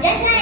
just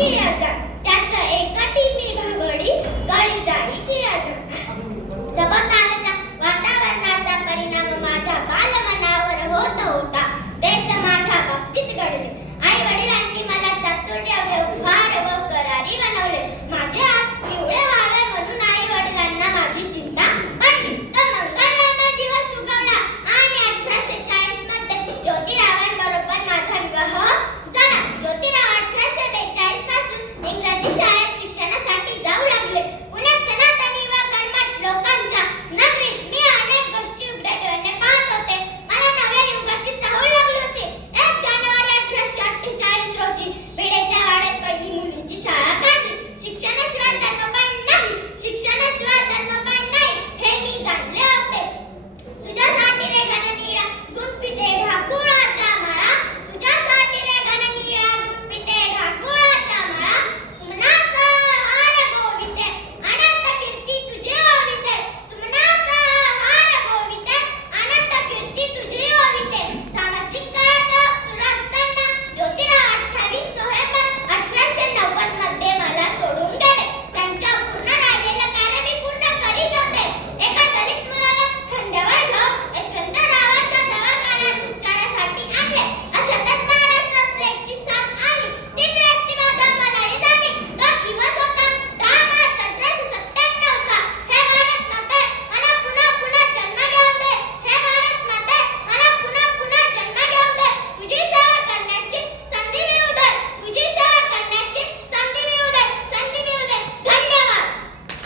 Yeah.